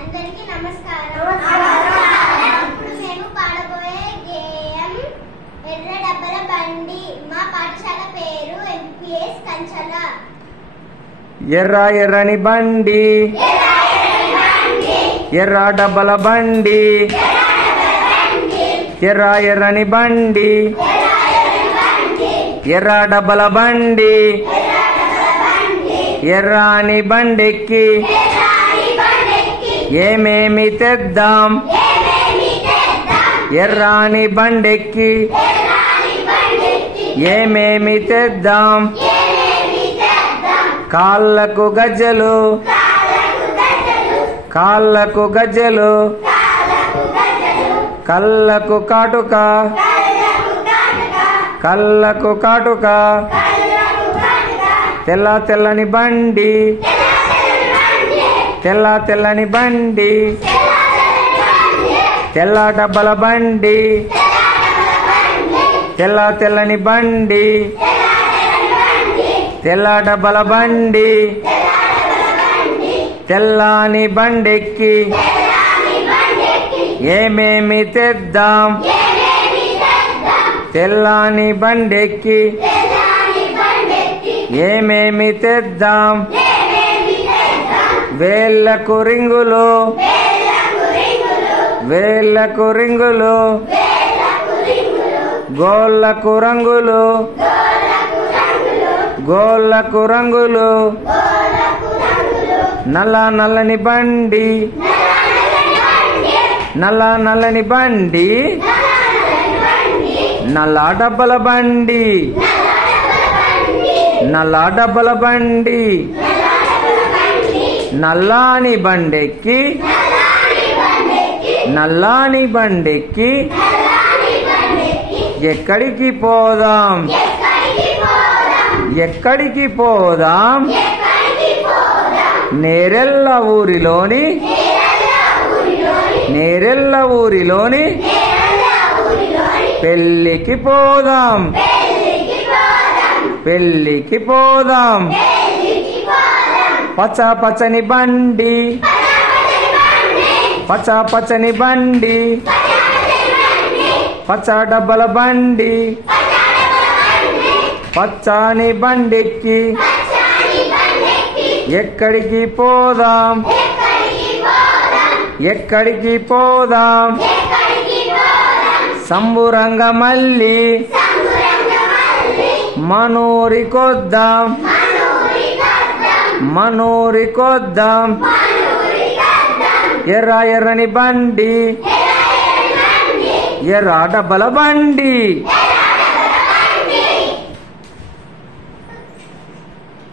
అందరికీ నమస్కారం. ఇప్పుడు మేము పాడబోయే గేయం ఎర్ర డబ్బల బండి. మా పాఠశాల పేరు ఎంపీఎస్ కంచల. ఎర్ర ఎర్రని బండి, ఎర్ర డబ్బల బండి, ఎర్ర ఎర్రని బండి, ఎర్ర డబ్బల బండి, ఎర్రాని బండెక్కి ఏమేమి తెద్దాం, ఎర్రాని బండెక్కి ఏమేమి తెద్దాం. కాళ్ళకు గజ్జలు, కాళ్ళకు గజ్జలు, కళ్ళకు కాటుక, కళ్ళకు కాటుక, తెల్ల తెల్లని బండి, తెల్ల తెల్లని బండి, తెల్ల డబ్బల బండి, తెల్ల తెల్లని బండి, తెల్ల డబ్బల బండి, తెల్లని బండెక్కి ఏమేమి తెద్దాం, తెల్లని బండెక్కి ఏమేమి తెద్దాం. వేళ్ళకు రింగులు, వేళ్ళకు రింగులు, గోళ్ళకు రంగులు, గోళ్ళకు రంగులు, నల్ల నల్లని బండి, నల్ల నల్లని బండి, నల్ల డబ్బల బండి, నల్ల డబ్బల బండి, నల్లాని బండెక్కి, నల్లాని బండెక్కి ఎక్కడికి పోదాం, ఎక్కడికి పోదాం. నేరెళ్ళ ఊరిలోని, నేరెళ్ళ ఊరిలోని పెళ్ళికి పోదాం, పెళ్ళికి పోదాం. పచ్చ పచ్చని బండి, పచ్చ పచ్చని బండి, పచ్చ డబ్బల బండి, పచ్చని బండెక్కి ఎక్కడికి పోదాం, ఎక్కడికి పోదాం. సంబురంగ మల్లి మనూరికొద్దాం, మనూరికొద్దాం. ఎర్ర ఎర్రని బండి, ఎర్ర డబ్బల బండి.